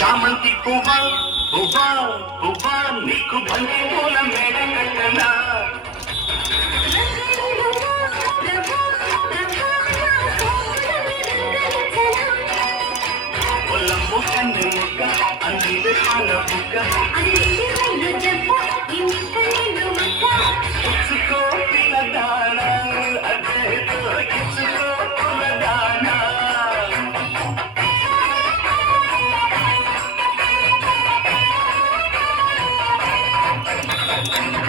చామంతి పువ్వా పువ్వా పువ్వా నీకు బంతి పూల మేడ కట్టనా పొలము కన్ను ముక్క అందివే పాల బుక్క ఇచ్చుకో పిల్లదానా అదేదో ఇచ్చుకో పిల్లదానా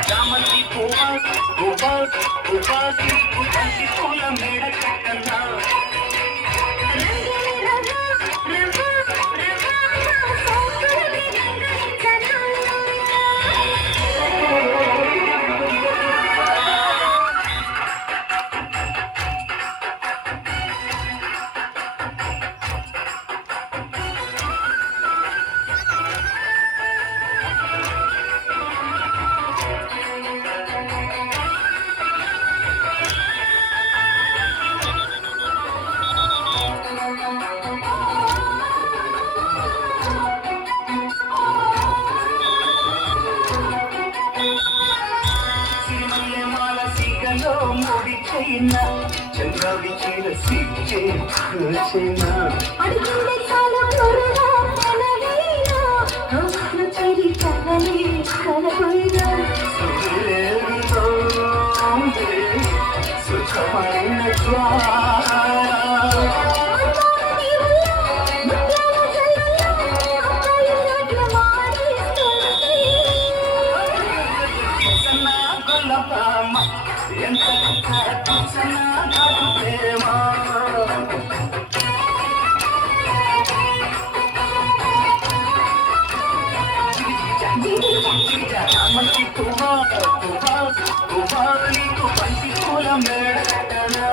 చామంతి పువ్వా పువ్వా పువ్వా నీకు బంతి పూల మేడ కట్టనా మోడి చైన చంద్రవి చైన సిక్కే చైన అడిగిందే చాలా త్వరగా మనవైనా రోజు చెరి కలలే కలవైనా సుఖమైన ఎంత ప్రేమ చామంతి పువ్వా పువ్వా పువ్వా నీకు బంతి పూల మేడ కట్టనా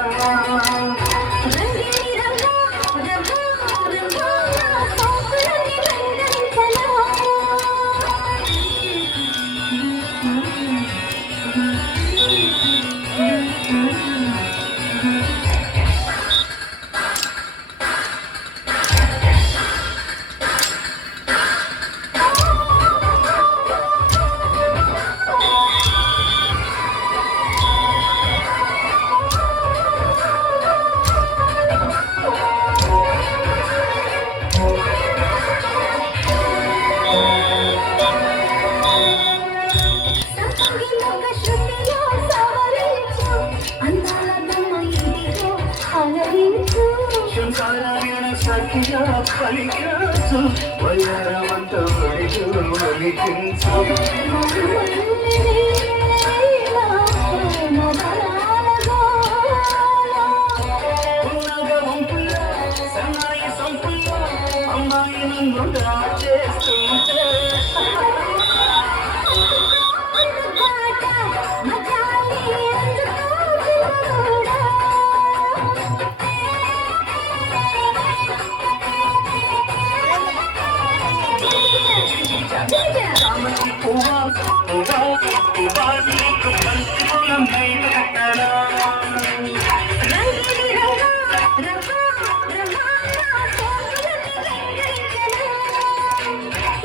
సఖియా పలికించు వయ్యారమంత వలికించు వంపుల్లా సన్నాయి సంపుల్లా అమ్మాయి నన్ను చేస్తుంటే చామంతి పువ్వా పువ్వా పువ్వా నీకు బంతి పూల మేడ కట్టనా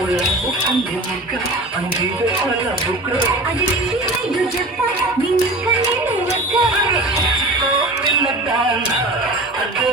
ఉల్లంబు అంది ముగ్గ అందివే పాల బుక్క పిల్లదానా అదే